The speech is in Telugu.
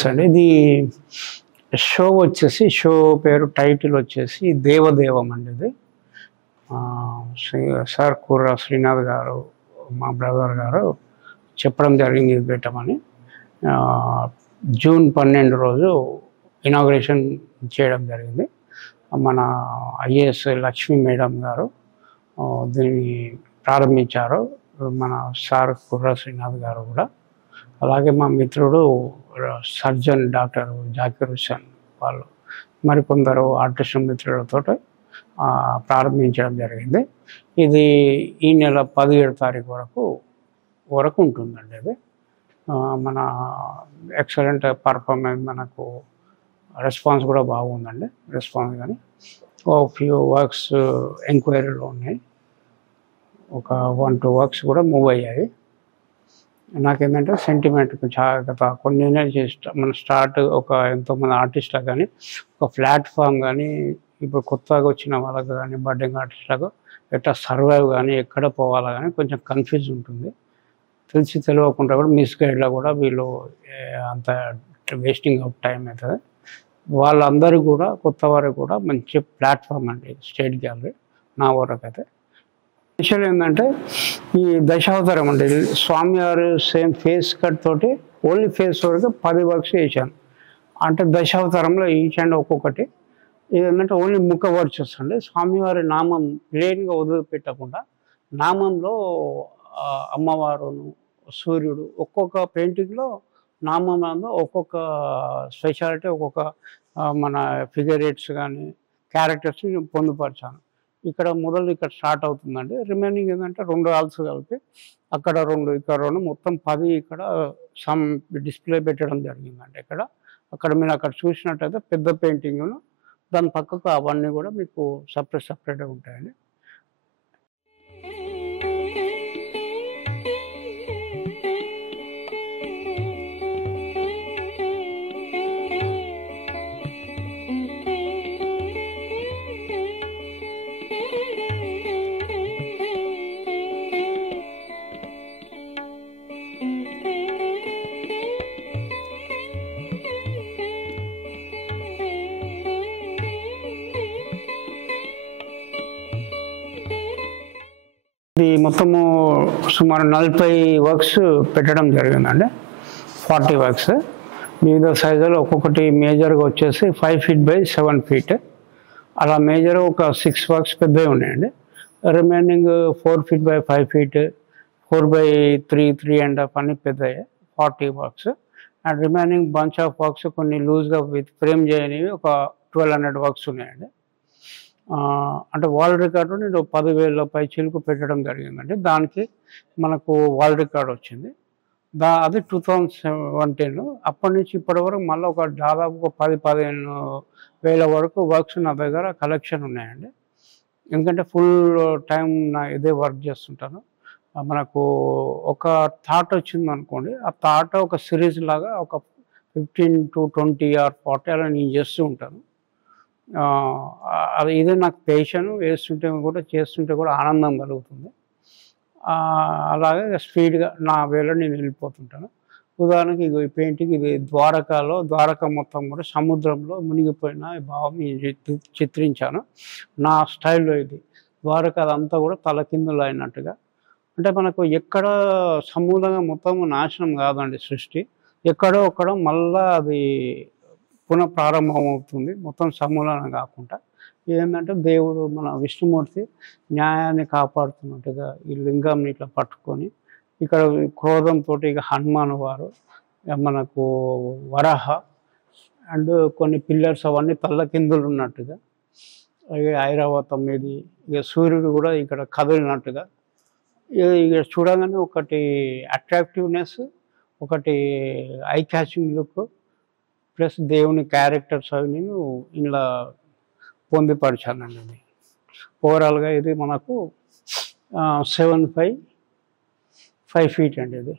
ఎస్ అండి. ఇది షో వచ్చేసి షో పేరు టైటిల్ వచ్చేసి దేవదేవం అండి. ఇది సార్ కుర్ర శ్రీనాథ్ గారు మా బ్రదర్ గారు చెప్పడం జరిగింది ఇది పెట్టమని. జూన్ 12 రోజు ఇనాగ్రేషన్ చేయడం జరిగింది. మన ఐఏఎస్ లక్ష్మీ మేడం గారు దీన్ని ప్రారంభించారు. మన సార్ కుర్ర శ్రీనాథ్ గారు కూడా, అలాగే మా మిత్రుడు సర్జన్ డాక్టర్ జాకిర్ హుస్సేన్ వాళ్ళు మరికొందరు ఆర్టిస్ట్ మిత్రులతో ప్రారంభించడం జరిగింది. ఇది ఈ నెల 17 తారీఖు వరకు ఉంటుందండి. అది మన ఎక్సలెంట్ పర్ఫార్మెన్స్, మనకు రెస్పాన్స్ కూడా బాగుందండి. రెస్పాన్స్ కానీ ఫ్యూ వర్క్స్ ఎంక్వైరీలో ఉన్నాయి. ఒక 1-2 వర్క్స్ కూడా మూవ్ అయ్యాయి. నాకేంటంటే సెంటిమెంట్ గత కొన్ని మన స్టార్ట్ ఎంతోమంది ఆర్టిస్టులకు కానీ ఒక ప్లాట్ఫామ్ కానీ, ఇప్పుడు కొత్తగా వచ్చిన వాళ్ళకు కానీ బడ్డింగ్ ఆర్టిస్టులకు ఎట్లా సర్వైవ్ కానీ ఎక్కడ పోవాలా కానీ కొంచెం కన్ఫ్యూజ్ ఉంటుంది. తెలిసి తెలియకుండా కూడా మిస్గైడ్లో కూడా వీళ్ళు అంత వేస్టింగ్ ఆఫ్ టైం అవుతుంది. వాళ్ళందరూ కూడా కొత్త వారికి కూడా మంచి ప్లాట్ఫామ్ అండి స్టేట్ గ్యాలరీ నా వరకు అయితే. స్పెషల్ ఏంటంటే ఈ దశావతారం అండి, స్వామివారు సేమ్ ఫేస్ కట్ తోటి ఓన్లీ ఫేస్ వరకు 10 వర్క్స్ వేసాను. అంటే దశావతారంలో ఈచ్ అండ్ ఒక్కొక్కటి ఇదేంటంటే ఓన్లీ ముఖ వర్క్స్ అండి. స్వామివారి నామం ప్లేన్గా వదిలిపెట్టకుండా నామంలో అమ్మవారును సూర్యుడు ఒక్కొక్క పెయింటింగ్లో నామంలో ఒక్కొక్క స్పెషాలిటీ, ఒక్కొక్క మన ఫిగరేట్స్ కానీ క్యారెక్టర్స్ని పొందుపరిచాను. ఇక్కడ స్టార్ట్ అవుతుందండి. రిమైనింగ్ ఏంటంటే 2 హాల్స్ కలిపి అక్కడ 2 ఇక్కడ 2 మొత్తం 10 ఇక్కడ సమ్ డిస్ప్లే పెట్టడం జరిగిందండి. అక్కడ మీరు అక్కడ చూసినట్టయితే పెద్ద పెయింటింగ్ను దాని పక్కకు అవన్నీ కూడా మీకు సపరేట్గా ఉంటాయండి. ఇది మొత్తము సుమారు 40 వర్క్స్ పెట్టడం జరిగిందండి. 40 వర్క్స్ వివిధ సైజులు, ఒక్కొక్కటి మేజర్గా వచ్చేసి 5 feet by 7 feet, అలా మేజర్ ఒక 6 వర్క్స్ పెద్దవి ఉన్నాయండి. Remaining 4 feet by 5 feet, 4 by 3.5 అన్ని పెద్దవి 40 works. And remaining bunch of works కొన్ని లూజ్గా విత్ ఫ్రేమ్ చేయనివి ఒక 1200 వర్క్స్ ఉన్నాయండి. అంటే వరల్డ్ రికార్డు నేను 10,000 పైచీలకు పెట్టడం జరిగిందండి. దానికి మనకు వరల్డ్ రికార్డు వచ్చింది. అది 2017. అప్పటి నుంచి ఇప్పటి వరకు మళ్ళీ దాదాపు 10-15 వేల వరకు వర్క్స్ నా దగ్గర కలెక్షన్ ఉన్నాయండి. ఎందుకంటే ఫుల్ టైం ఇదే వర్క్ చేస్తుంటాను. మనకు ఒక థాట్ వచ్చింది అనుకోండి, ఆ థాట్ ఒక సిరీస్ లాగా ఒక 15 to 20 or 40 అలా నేను చేస్తూ ఉంటాను. అది ఇదే నాకు పేషను. చేస్తుంటే కూడా ఆనందం కలుగుతుంది. అలాగే స్పీడ్గా నా వేలో నేను వెళ్ళిపోతుంటాను. ఉదాహరణకి ఈ పెయింటింగ్, ఇది ద్వారక మొత్తం కూడా సముద్రంలో మునిగిపోయిన భావం చిత్రించాను నా స్టైల్లో. ఇది ద్వారక అదంతా కూడా తలకిందులు అయినట్టుగా. అంటే మనకు ఎక్కడ సమూలంగా మొత్తం నాశనం కాదండి సృష్టి, ఎక్కడో మళ్ళా అది పునః ప్రారంభం అవుతుంది, మొత్తం సమూలన కాకుండా. ఏంటంటే దేవుడు మన విష్ణుమూర్తి న్యాయాన్ని కాపాడుతున్నట్టుగా ఈ లింగంని ఇట్లా పట్టుకొని, ఇక్కడ క్రోధంతో ఇక హనుమాన్ వారు, మనకు వరాహ అండ్ కొన్ని పిల్లర్స్ అవన్నీ తల్లకిందులు ఉన్నట్టుగా, ఐరావతం ఇది, ఇక సూర్యుడు కూడా ఇక్కడ కదిలినట్టుగా. ఇక చూడగానే ఒకటి అట్రాక్టివ్నెస్, ఒకటి ఐ క్యాచింగ్ లుక్, ప్లస్ దేవుని క్యారెక్టర్స్ అవి నేను ఇలా పొందుపరిచానండి. ఓవరాల్గా ఇది మనకు 7 by 5 feet అండి. ఇది